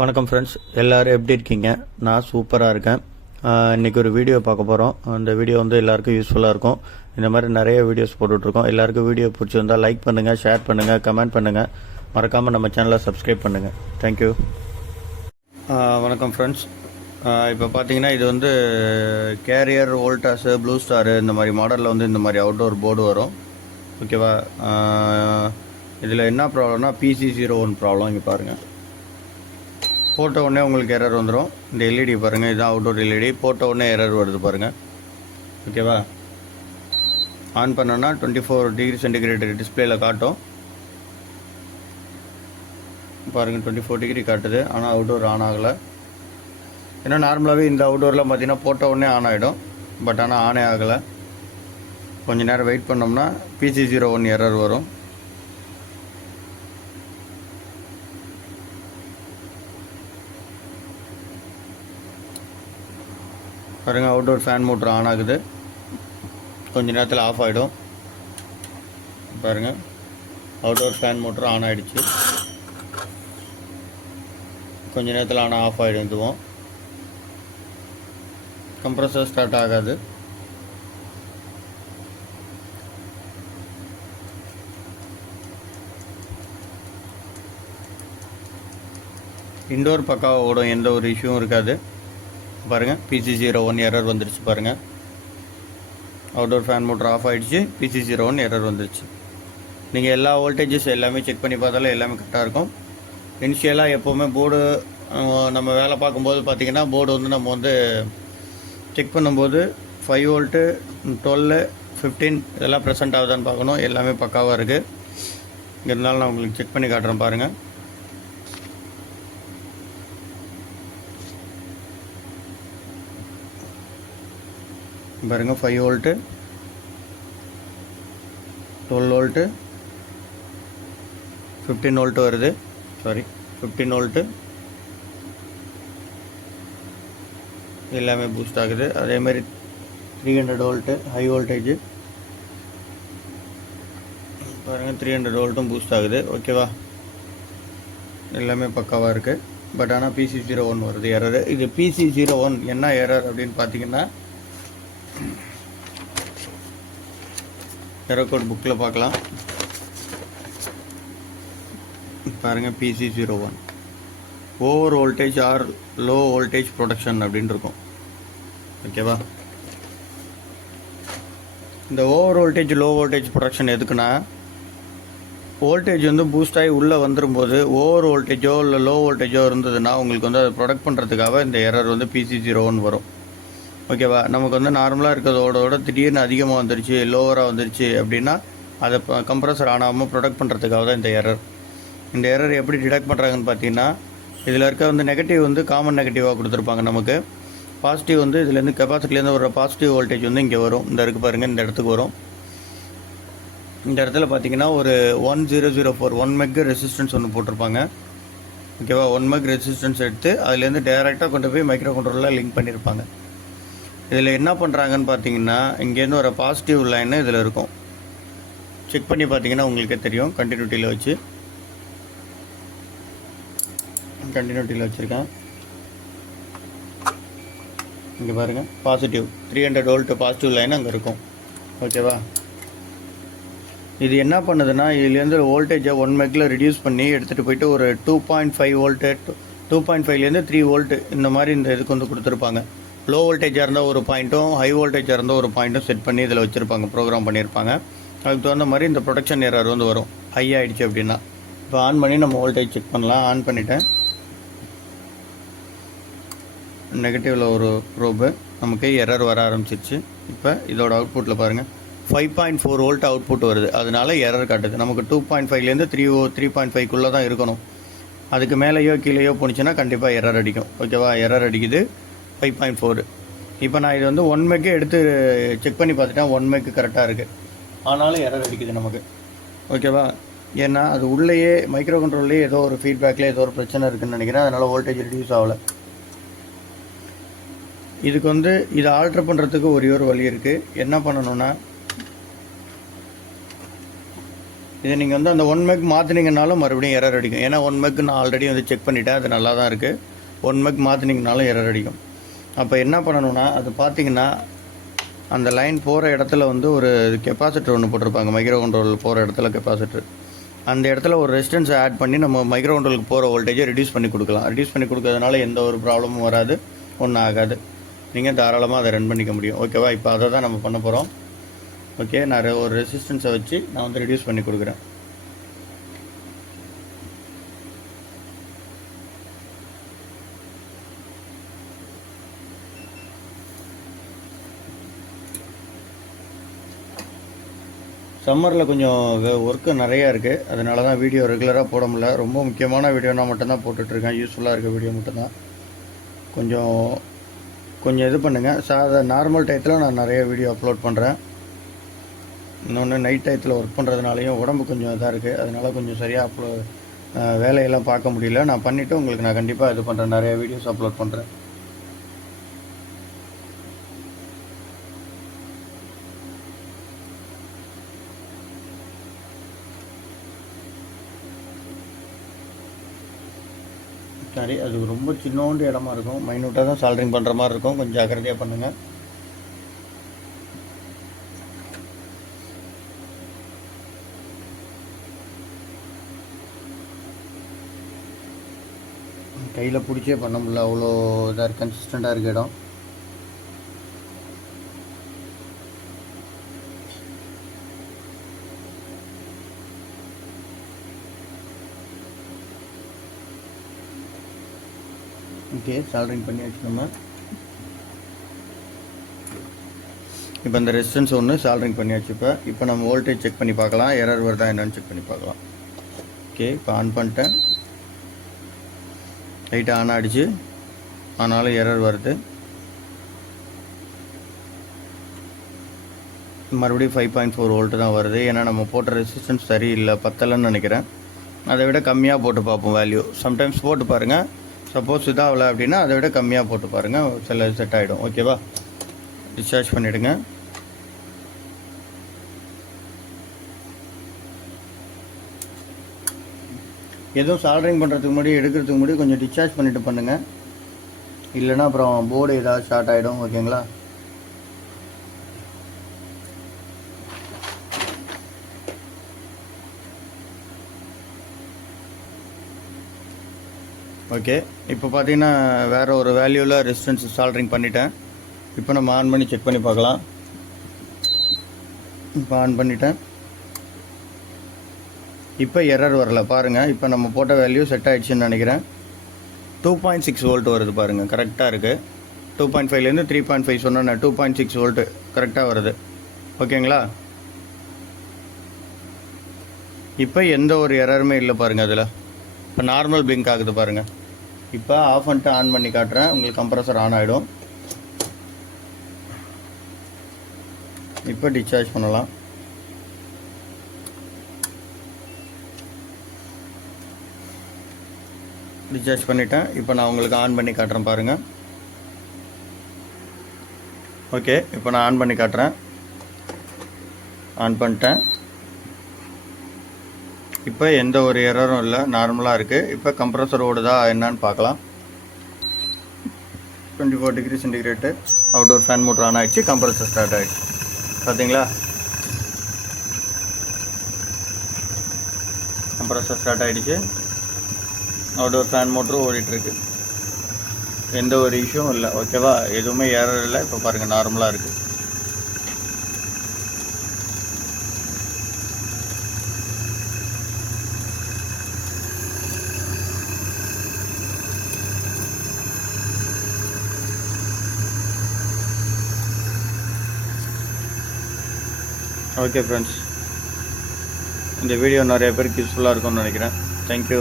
வணக்கம் ஃப்ரெண்ட்ஸ், எல்லோரும் எப்படி இருக்கீங்க? நான் சூப்பராக இருக்கேன். இன்றைக்கி ஒரு வீடியோ பார்க்க போகிறோம். அந்த வீடியோ வந்து எல்லாருக்கும் யூஸ்ஃபுல்லாக இருக்கும். இந்த மாதிரி நிறைய வீடியோஸ் போட்டுட்ருக்கோம். எல்லாருக்கும் வீடியோ பிடிச்சிருந்தால் லைக் பண்ணுங்கள், ஷேர் பண்ணுங்கள், கமெண்ட் பண்ணுங்கள். மறக்காமல் நம்ம சேனலை சப்ஸ்கிரைப் பண்ணுங்கள். தேங்க்யூ. வணக்கம் ஃப்ரெண்ட்ஸ். இப்போ பார்த்தீங்கன்னா இது வந்து கேரியர், வோல்டாஸு, ப்ளூ ஸ்டாரு இந்த மாதிரி மாடலில் வந்து இந்த மாதிரி அவுட்டோர் போர்டு வரும். ஓகேவா? இதில் என்ன ப்ராப்ளம்னா PC01 ப்ராப்ளம். இங்கே பாருங்கள், போட்ட உடனே உங்களுக்கு எரர் வந்துடும். இந்த எல்இடி பாருங்கள், இதுதான் அவுட்டோர் எல்இடி. போட்ட உடனே எரர் வருது பாருங்கள். ஓகேவா? ஆன் பண்ணோன்னா 24 டிகிரி சென்டிகிரேட் டிஸ்பிளேயில் காட்டும். பாருங்கள், 24 டிகிரி காட்டுது. ஆனால் அவுட்டோர் ஆன் ஆகலை. ஏன்னா நார்மலாகவே இந்த அவுட்டோரில் பார்த்தீங்கன்னா போட்ட உடனே ஆன் ஆகிடும். பட் ஆனால் ஆனே ஆகலை. கொஞ்சம் நேரம் வெயிட் பண்ணோம்னா PC01 எரர் வரும். பாருங்கள், அவுட்டோர் ஃபேன் மோட்ரு ஆன் ஆகுது. கொஞ்சம் நேரத்தில் ஆஃப் ஆகிடும். பாருங்கள், அவுட்டோர் ஃபேன் மோட்ரு ஆன் ஆகிடுச்சு. கொஞ்சம் நேரத்தில் ஆனால் ஆஃப் ஆகிடும். இதுவும் கம்ப்ரஸர் ஸ்டார்ட் ஆகாது. இண்டோர் பக்காவாக ஓடும், எந்த ஒரு இஷ்யூவும் இருக்காது. பாருங்கள், PC01 எரர் வந்துடுச்சு. பாருங்கள், அவுட்டோர் ஃபேன் மோட்டர் ஆஃப் ஆகிடுச்சு. PC01 எரர் வந்துடுச்சு. நீங்கள் எல்லா வோல்டேஜஸ் எல்லாமே செக் பண்ணி பார்த்தாலும் எல்லாமே கரெக்டாக இருக்கும். இனிஷியலாக எப்போவுமே போர்டு நம்ம வேலை பார்க்கும்போது பார்த்திங்கன்னா போர்டு வந்து நம்ம வந்து செக் பண்ணும்போது 5 வோல்ட்டு, 12, 15 இதெல்லாம் ப்ரெசென்ட் ஆகுதான்னு பார்க்கணும். எல்லாமே பக்காவாக இருக்குது. இருந்தாலும் நான் உங்களுக்கு செக் பண்ணி காட்டுறேன். பாருங்கள், பாருங்கள், 5 வோல்ட்டு, 12 வோல்ட்டு, 15 வோல்ட்டு வருது. 15 வோல்ட்டு எல்லாமே பூஸ்ட் ஆகுது. அதேமாதிரி 300 வோல்ட்டு ஹை வோல்டேஜ் பாருங்கள், 300 வோல்ட்டும் பூஸ்ட் ஆகுது. ஓகேவா? எல்லாமே பக்காவாக இருக்குது. பட் ஆனால் PC01 வருது எரரு. இது PC01 என்ன எரர் அப்படின்னு பார்த்தீங்கன்னா, எரர் கோட் புக்கில் பார்க்கலாம். பாருங்கள், PC01 over voltage or low voltage protection அப்படின்னு இருக்கும். ஓகேவா? இந்த over voltage low voltage protection எதுக்குன்னா, வோல்டேஜ் வந்து பூஸ்ட் ஆகி உள்ளே வந்துடும்போது ஓவர் வோல்டேஜோ இல்லை லோ வோல்டேஜோ இருந்ததுன்னா உங்களுக்கு வந்து அதை ப்ரொடக்ட் பண்ணுறதுக்காக இந்த எரர் வந்து PC01 வரும். ஓகேவா? நமக்கு வந்து நார்மலாக இருக்கிறதோட திடீர்னு அதிகமாக வந்துருச்சு, லோவராக வந்துருச்சு அப்படின்னா அதை கம்ப்ரஸர் ஆனாமல் ப்ரொடக்ட் பண்ணுறதுக்காக தான் இந்த எரர். இந்த எரர் எப்படி டிடெக்ட் பண்ணுறாங்கன்னு பார்த்தீங்கன்னா, இதில் இருக்க வந்து நெகட்டிவ் வந்து காமன் நெகட்டிவாக கொடுத்துருப்பாங்க. நமக்கு பாசிட்டிவ் வந்து இதுலேருந்து கெப்பாசிட்டிலேருந்து ஒரு பாசிட்டிவ் வோல்டேஜ் வந்து இங்கே வரும். இந்த இருக்குது பாருங்கள், இந்த இடத்துக்கு வரும். இந்த இடத்துல பார்த்தீங்கன்னா ஒரு 1004 1 மெக் ரெசிஸ்டன்ஸ் ஒன்று போட்டிருப்பாங்க. ஓகேவா? 1 மெக் ரெசிஸ்டன்ஸ் எடுத்து அதுலேருந்து டைரெக்டாக கொண்டு போய் மைக்ரோ கண்ட்ரோலில் லிங்க் பண்ணியிருப்பாங்க. இதில் என்ன பண்ணுறாங்கன்னு பார்த்தீங்கன்னா, இங்கேருந்து ஒரு பாசிட்டிவ் லைன்னு இதில் இருக்கும். செக் பண்ணி பார்த்தீங்கன்னா உங்களுக்கே தெரியும். கண்டினியூட்டியில் வச்சுருக்கேன். இங்கே பாருங்கள், பாசிட்டிவ் 300 வோல்ட் பாசிட்டிவ் லைன் அங்கே இருக்கும். ஓகேவா? இது என்ன பண்ணுதுன்னா, இதுலேருந்து வோல்டேஜை 1 மெக்கில் ரெடியூஸ் பண்ணி எடுத்துகிட்டு போயிட்டு ஒரு 2.5 வோல்ட்டு, 2.5லேருந்து 3 வோல்ட்டு இந்த மாதிரி இந்த இதுக்கு வந்து கொடுத்துருப்பாங்க. லோ வோல்டேஜாக இருந்தால் ஒரு பாயிண்ட்டும், ஹை வோல்டேஜாக இருந்தால் ஒரு பாயிண்ட்டும் செட் பண்ணி இதில் வச்சுருப்பாங்க, ப்ரோக்ராம் பண்ணியிருப்பாங்க. அதுக்கு தகுந்த மாதிரி இந்த ப்ரொடக்ஷன் எரர் வந்து வரும். ஹை ஆகிடுச்சு அப்படின்னா. இப்போ ஆன் பண்ணி நம்ம வோல்டேஜ் செக் பண்ணலாம். ஆன் பண்ணிவிட்டேன். நெகட்டிவில் ஒரு ப்ரோபு நமக்கு எரர் வர ஆரம்பிச்சிருச்சு. இப்போ இதோட அவுட்புட்டில் பாருங்கள், 5.4 வோல்ட் அவுட்புட் வருது. அதனால எரர் காட்டுது. நமக்கு 2.5லேருந்து 3.5க்குள்ளே தான் இருக்கணும். அதுக்கு மேலேயோ கீழேயோ போணுச்சுன்னா கண்டிப்பாக எரர் அடிக்கும். ஓகேவா? எரர் அடிக்குது 5.4. இப்போ நான் இது வந்து 1 மெக்கே எடுத்து செக் பண்ணி பார்த்துட்டேன். 1 மெக்கு கரெக்டாக இருக்குது. ஆனாலும் எரர் அடிக்குது நமக்கு. ஓகேவா? ஏன்னா அது உள்ளேயே மைக்ரோ கண்ட்ரோல்லேயே ஏதோ ஒரு ஃபீட்பேக்கில் ஏதோ ஒரு பிரச்சனை இருக்குதுன்னு நினைக்கிறேன். அதனால் வோல்டேஜ் ரெடியூஸ் ஆகலை. இதுக்கு வந்து இதை ஆல்ட்ரு பண்ணுறதுக்கு ஒரே ஒரு வழி இருக்குது. என்ன பண்ணணுன்னா, இதை நீங்கள் வந்து அந்த 1 meg மாற்றினீங்கனாலும் மறுபடியும் எரர் அடிக்கும். ஏன்னா 1 meg நான் ஆல்ரெடி வந்து செக் பண்ணிவிட்டேன், அது நல்லா தான் இருக்குது. 1 meg மாற்றினீங்கனாலும் எரர் அடிக்கும். அப்போ என்ன பண்ணணும்னா, அது பார்த்தீங்கன்னா அந்த லைன் போகிற இடத்துல வந்து ஒரு கெப்பாசிட்டர் ஒன்று போட்டிருப்பாங்க, மைக்ரோ கண்ட்ரோல் போகிற இடத்துல கெப்பாசிட்டர். அந்த இடத்துல ஒரு ரெசிஸ்டன்ஸை ஆட் பண்ணி நம்ம மைக்ரோ கண்ட்ரோலுக்கு போகிற வோல்டேஜை ரெடியூஸ் பண்ணி கொடுக்கலாம். ரெடியூஸ் பண்ணி கொடுக்கறதுனால எந்த ஒரு ப்ராப்ளமும் வராது, ஒன்றும் ஆகாது. நீங்கள் தாராளமாக அதை ரன் பண்ணிக்க முடியும். ஓகேவா? இப்போ அதை தான் நம்ம பண்ண போகிறோம். ஓகே, நான் ஒரு ரெசிஸ்டன்ஸை வச்சு நான் வந்து ரெடியூஸ் பண்ணி கொடுக்குறேன். சம்மரில் கொஞ்சம் ஒர்க்கு நிறையா இருக்குது, அதனால தான் வீடியோ ரெகுலராக போட முடியல. ரொம்ப முக்கியமான வீடியோனா மட்டும்தான் போட்டுட்ருக்கேன், யூஸ்ஃபுல்லாக இருக்க வீடியோ மட்டும்தான். கொஞ்சம் இது பண்ணுங்கள். நார்மல் டயத்தில் நான் நிறைய வீடியோ அப்லோட் பண்ணுறேன். இன்னொன்று நைட் டயத்தில் ஒர்க் பண்ணுறதுனாலையும் உடம்பு கொஞ்சம் இதாக இருக்குது, அதனால் கொஞ்சம் சரியாக வேலையெல்லாம் பார்க்க முடியல. நான் பண்ணிவிட்டு உங்களுக்கு நான் கண்டிப்பாக இது பண்ணுறேன், நிறைய வீடியோஸ் அப்லோட் பண்ணுறேன். சரி, அது ரொம்ப சின்னோண்டு இடமா இருக்கும், மைனூட்டாக தான் சால்ட்ரிங் பண்ணுற மாதிரி இருக்கும், கொஞ்சம் ஜாக்கிரதையாக பண்ணுங்கள். கையில் பிடிச்சே பண்ண முடியல, அவ்வளோ இதாக இருக்குது, கன்சிஸ்டண்ட்டாக இருக்க இடம். ஓகே, சால்ட்ரிங் பண்ணி வச்சுக்கோங்க. இப்போ இந்த ரெசிஸ்டன்ஸ் ஒன்று சால்ட்ரிங் பண்ணியாச்சு. இப்போ நம்ம வோல்டேஜ் செக் பண்ணி பார்க்கலாம், எரர் வருதா என்னன்னு செக் பண்ணி பார்க்கலாம். ஓகே, இப்போ ஆன் பண்ணிட்டேன். லைட்டாக ஆன் ஆகிடுச்சு, ஆனாலும் எரர் வருது. மறுபடியும் 5.4 வோல்ட்டு தான் வருது. ஏன்னா நம்ம போட்ட ரெசிஸ்டன்ஸ் சரியில்லை, பத்தலைன்னு நினைக்கிறேன். அதை விட கம்மியாக போட்டு பார்ப்போம் வேல்யூ. சம்டைம்ஸ் போட்டு பாருங்கள், சப்போஸ் இதாகலை அப்படின்னா அதை விட கம்மியாக போட்டு பாருங்கள், சில செட் ஆகிடும். ஓகேவா? டிஸ்சார்ஜ் பண்ணிவிடுங்க. எதுவும் சால்ட்ரிங் பண்ணுறதுக்கு முன்னாடி எடுக்கிறதுக்கு முன்னாடி கொஞ்சம் டிஸ்சார்ஜ் பண்ணிவிட்டு பண்ணுங்கள், இல்லைன்னா அப்புறம் போர்டு ஏதாவது ஷார்ட் ஆகிடும். ஓகேங்களா? ஓகே, இப்போ பார்த்தீங்கன்னா வேறு ஒரு வேல்யூவில் ரெசிஸ்டன்ஸ் சால்ட்ரிங் பண்ணிட்டேன். இப்போ நம்ம ஆன் பண்ணி செக் பண்ணி பார்க்கலாம். இப்போ ஆன் பண்ணிட்டேன். இப்போ எரர் வரல பாருங்கள். இப்போ நம்ம போட்ட வேல்யூ செட் ஆகிடுச்சின்னு நினைக்கிறேன். 2.6 வோல்ட் வருது பாருங்கள், கரெக்டாக இருக்குது. 2.5லேருந்து 3.5 சொன்னேன், 2.6 வோல்ட்டு கரெக்டாக வருது. ஓகேங்களா? இப்போ எந்த ஒரு எரருமே இல்லை பாருங்கள் அதில். இப்போ நார்மல் பிளிங்க் ஆகுது பாருங்கள். இப்போ ஆஃப் பண்ணிட்டு ஆன் பண்ணி காட்டுறேன், உங்களுக்கு கம்ப்ரஸர் ஆன் ஆகிடும். இப்போ டிஸ்சார்ஜ் பண்ணலாம். டிஸ்சார்ஜ் பண்ணிட்டேன். இப்போ நான் உங்களுக்கு ஆன் பண்ணி காட்டுறேன் பாருங்கள். ஓகே, இப்போ நான் ஆன் பண்ணி காட்டுறேன். ஆன் பண்ணிட்டேன். இப்போ எந்த ஒரு எரரும் இல்லை, நார்மலாக இருக்குது. இப்போ கம்ப்ரஸர் ஓடுதா என்னன்னு பார்க்கலாம். 24 degree சென்டிகிரேட்டு, outdoor fan motor on ஆகிடுச்சு, கம்ப்ரஸர் ஸ்டார்ட் ஆகிடுச்சு. பார்த்தீங்களா? கம்ப்ரஸர் ஸ்டார்ட் ஆகிடுச்சு, அவுட்டோர் ஃபேன் மோட்டரும் ஓடிட்டுருக்கு. எந்த ஒரு இஷ்யூவும் இல்லை. ஓகேவா? எதுவுமே எரர் இல்லை. இப்போ பாருங்கள், நார்மலாக இருக்குது. ஓகே ஃப்ரெண்ட்ஸ், இந்த வீடியோ நிறைய பேருக்கு யூஸ்ஃபுல்லாக இருக்கும்னு நினைக்கிறேன். தேங்க்யூ.